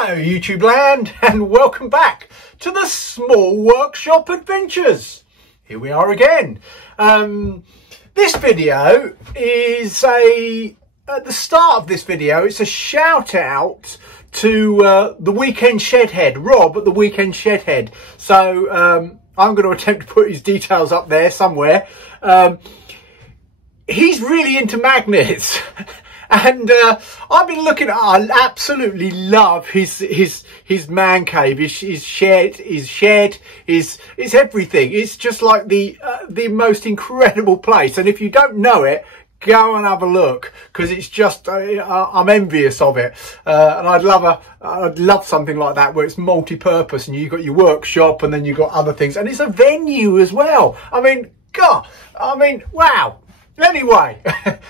Hello YouTube land, and welcome back to the Small Workshop Adventures. Here we are again. This video is at the start of this video, it's a shout out to the Weekend Shedhead, Rob at the Weekend Shedhead. So I'm going to attempt to put his details up there somewhere. He's really into magnets. And I've been looking at, I absolutely love his man cave, his shed, his everything. It's just like the most incredible place. And if you don't know it, go and have a look, because it's just I'm envious of it. And I'd love something like that where it's multi-purpose and you've got your workshop and then you've got other things, and it's a venue as well. I mean, God, I mean, wow. Anyway,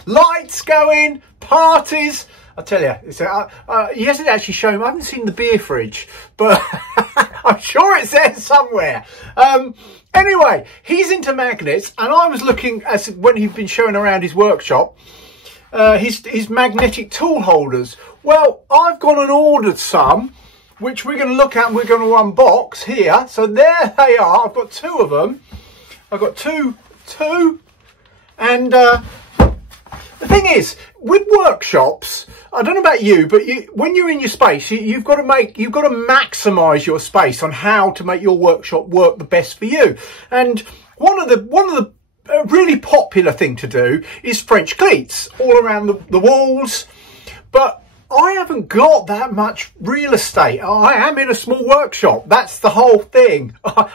lights going, parties. I tell you, it's he hasn't actually shown. I haven't seen the beer fridge, but I'm sure it's there somewhere. Anyway, he's into magnets, and I was looking as when he'd been showing around his workshop, his magnetic tool holders. Well, I've gone and ordered some, which we're going to look at and we're going to unbox here. So there they are. I've got two of them. I've got two. And the thing is, with workshops, I don't know about you, but when you're in your space, you've got to maximise your space on how to make your workshop work the best for you. And one of the really popular thing to do is French cleats all around the walls. But I haven't got that much real estate. I am in a small workshop. That's the whole thing.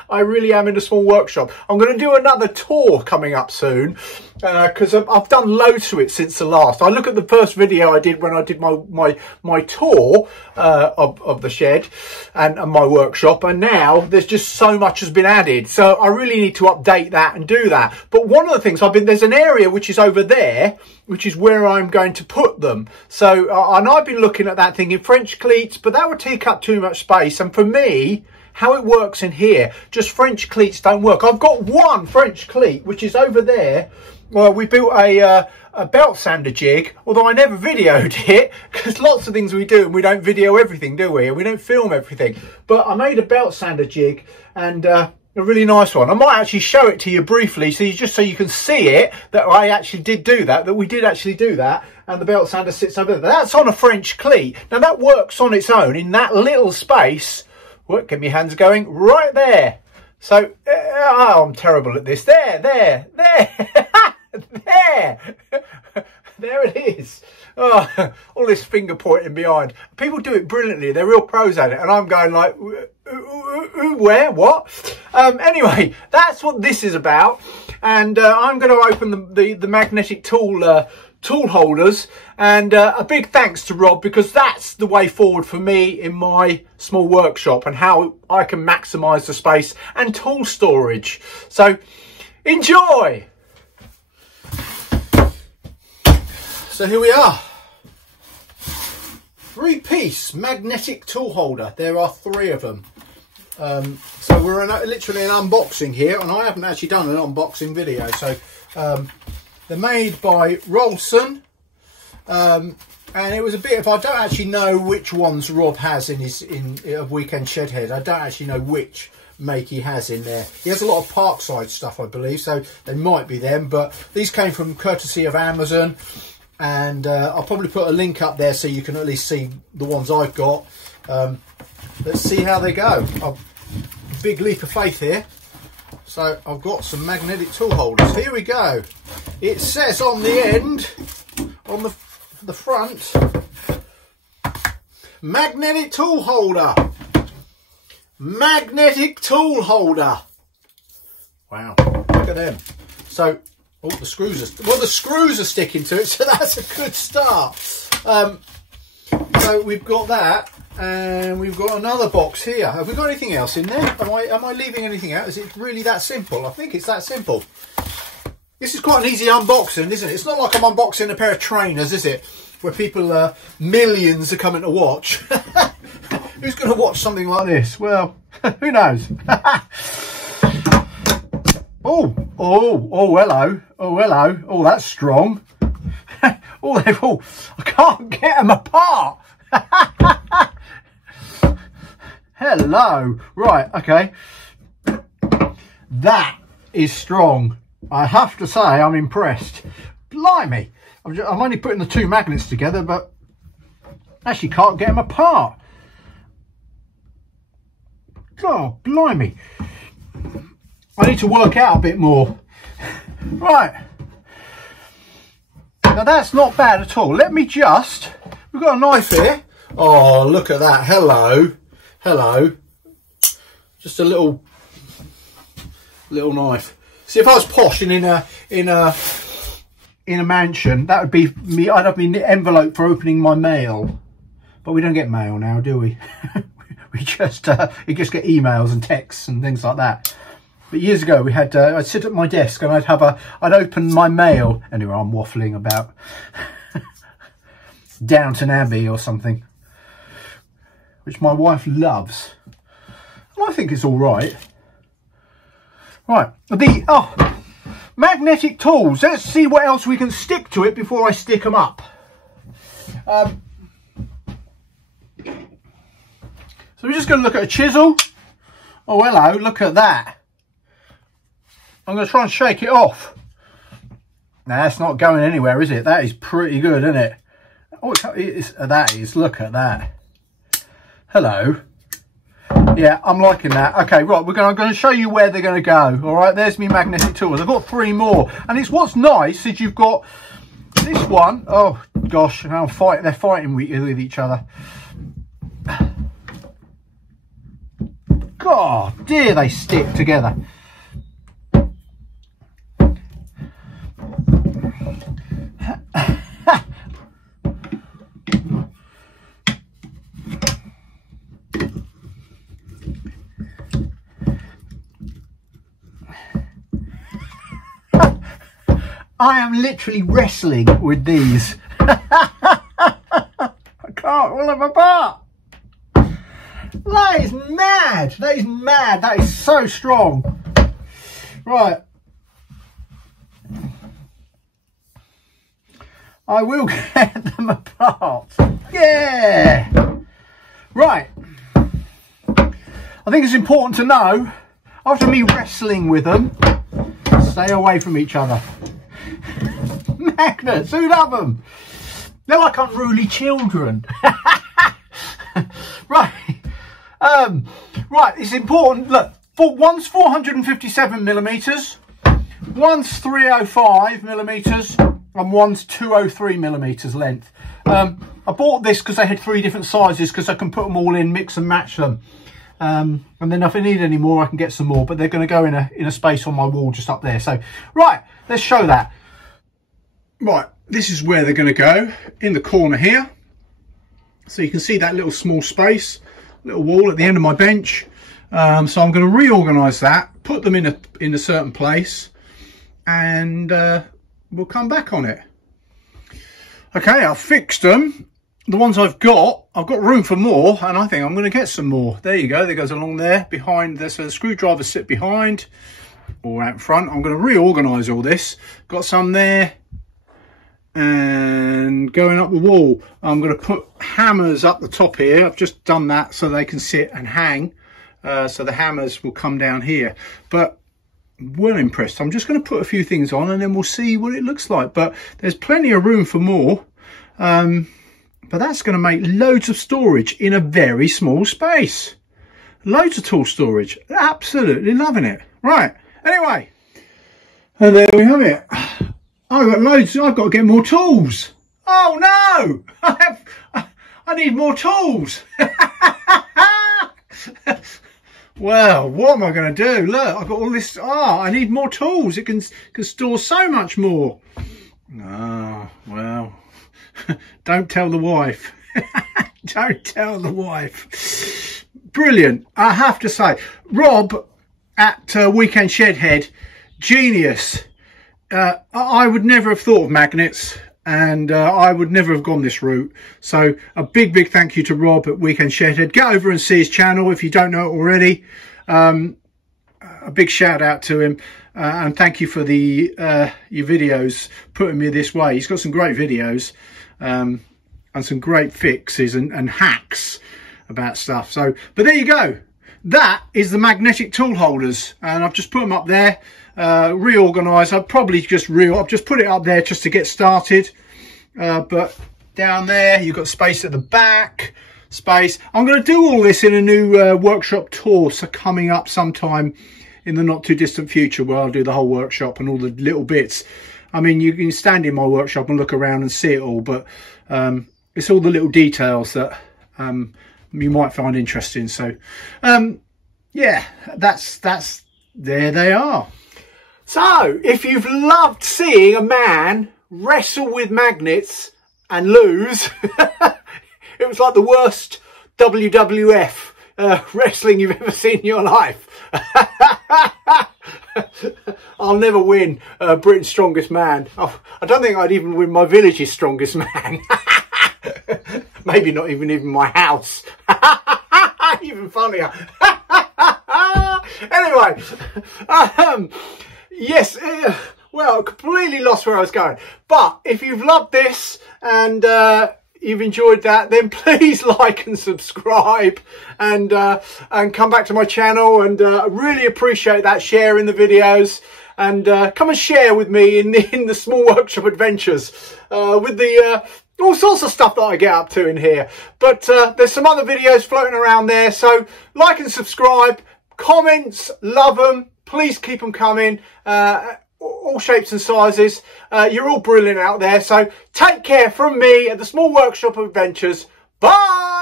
I really am in a small workshop. I'm going to do another tour coming up soon, because I've done loads to it since the last. I look at the first video I did when I did my tour of the shed and my workshop, and now there's just so much has been added. So I really need to update that and do that. But one of the things there's an area which is over there, which is where I'm going to put them. So, and I've been looking at that thinking French cleats, but that would take up too much space. And for me, how it works in here, just French cleats don't work. I've got one French cleat, which is over there. Well, we built a belt sander jig, although I never videoed it, because lots of things we do, and we don't video everything, do we? And we don't film everything. But I made a belt sander jig, and a really nice one. I might actually show it to you briefly, so you can see it, that I actually did do that we did actually do that. And the belt sander sits over there. That's on a French cleat. Now that works on its own in that little space. What, get my hands going right there. So, oh, I'm terrible at this. There. There it is. Oh, all this finger pointing behind. People do it brilliantly. They're real pros at it. And I'm going like, where, what? Anyway, that's what this is about. And I'm going to open the magnetic tool holders. And a big thanks to Rob, because that's the way forward for me in my small workshop and how I can maximise the space and tool storage. So enjoy. So here we are. 3-piece magnetic tool holder. There are 3 of them. So we're literally an unboxing here, and I haven't actually done an unboxing video. So they're made by Rolson, and it was a bit of, I don't actually know which ones Rob has in his Weekend Shedhead. I don't actually know which make he has in there. He has a lot of Parkside stuff, I believe, so they might be them. But these came from courtesy of Amazon. And I'll probably put a link up there so you can at least see the ones I've got. Let's see how they go. Big leap of faith here. So I've got some magnetic tool holders. Here we go. It says on the end, on the front, magnetic tool holder. Magnetic tool holder. Wow, look at them. So, oh, the screws are sticking to it, so that's a good start. So we've got that, and we've got another box here. Have we got anything else in there? Am I leaving anything out? Is it really that simple? I think it's that simple. This is quite an easy unboxing, isn't it? It's not like I'm unboxing a pair of trainers, is it? Where people, millions are coming to watch. Who's going to watch something like this? Well, who knows? Oh, hello. Oh, hello. Oh, that's strong. I can't get them apart. Hello. Right, okay. That is strong. I have to say, I'm impressed. Blimey. I'm only putting the two magnets together, but actually can't get them apart. God, blimey. I need to work out a bit more. Right. Now that's not bad at all. Let me just... We've got a knife here. Oh, look at that. Hello. Hello. Just a little knife. See, if I was posh and in a mansion, that would be me. I'd have my envelope for opening my mail. But we don't get mail now, do we? we just get emails and texts and things like that. But years ago, we had I'd sit at my desk and I'd open my mail. Anyway, I'm waffling about Downton Abbey or something, which my wife loves. And I think it's all right. Right, the magnetic tools. Let's see what else we can stick to it before I stick them up. So we're just going to look at a chisel. Oh, hello, look at that. I'm going to try and shake it off. Now, that's not going anywhere, is it? That is pretty good, isn't it? Oh, that is, look at that. Hello. Yeah, I'm liking that. Okay, right, I'm going to show you where they're going to go. All right, there's me magnetic tools. I've got 3 more. And it's what's nice is you've got this one. Oh, gosh, they're fighting with each other. God, dear, they stick together. I am literally wrestling with these. I can't pull them apart. That is mad. That is mad. That is so strong. Right. I will get them apart. Yeah. Right. I think it's important to know, after me wrestling with them, stay away from each other. Magnets, who love them? They're like unruly children. Right. Right, it's important. Look, one's 457 millimeters, one's 305 millimeters, and one's 203 millimeters length. I bought this because they had 3 different sizes, because I can put them all in, mix and match them. And then if I need any more, I can get some more, but they're going to go in a space on my wall just up there. So, right, let's show that. Right, this is where they're going to go, in the corner here. So you can see that little small space, little wall at the end of my bench. So I'm going to reorganise that, put them in a certain place, and we'll come back on it. Okay, I've fixed them. The ones I've got room for more, and I think I'm going to get some more. There you go, there goes along there behind this. So the screwdrivers sit behind or out front. I'm going to reorganise all this. Got some there. And going up the wall, I'm going to put hammers up the top here. I've just done that so they can sit and hang. So the hammers will come down here. But well impressed. I'm just going to put a few things on and then we'll see what it looks like. But there's plenty of room for more. But that's going to make loads of storage in a very small space. Loads of tool storage. Absolutely loving it. Right. Anyway. And there we have it. I've got loads. I've got to get more tools. Oh no! I need more tools. Well, what am I going to do? Look, I've got all this. Oh, I need more tools. It can store so much more. Oh, well. Don't tell the wife. Don't tell the wife. Brilliant. I have to say, Rob at Weekend Shedhead, genius. I would never have thought of magnets, and I would never have gone this route. So a big thank you to Rob at Weekend Shedhead. Get over and see his channel if you don't know it already. A big shout out to him, and thank you for the your videos, putting me this way. He's got some great videos and some great fixes and hacks, about stuff. So, but there you go. That is the magnetic tool holders, and I've just put them up there, reorganised. I've put it up there just to get started. But down there, you've got space at the back. Space. I'm going to do all this in a new workshop tour, so coming up sometime in the not too distant future, where I'll do the whole workshop and all the little bits. I mean, you can stand in my workshop and look around and see it all, but it's all the little details that you might find interesting. So yeah, that's there they are. So if you've loved seeing a man wrestle with magnets and lose, it was like the worst WWF wrestling you've ever seen in your life. I'll never win Britain's Strongest Man. Oh, I don't think I'd even win my village's strongest man. Maybe not even my house. Even funnier. Anyway, yes, well, completely lost where I was going. But if you've loved this and you've enjoyed that, then please like and subscribe, and come back to my channel, and I really appreciate that, sharing the videos, and come and share with me in the small workshop adventures with the all sorts of stuff that I get up to in here. But there's some other videos floating around there, so like and subscribe, comments, love them, please keep them coming. All shapes and sizes. You're all brilliant out there. So take care from me at the Small Workshop Adventures. Bye.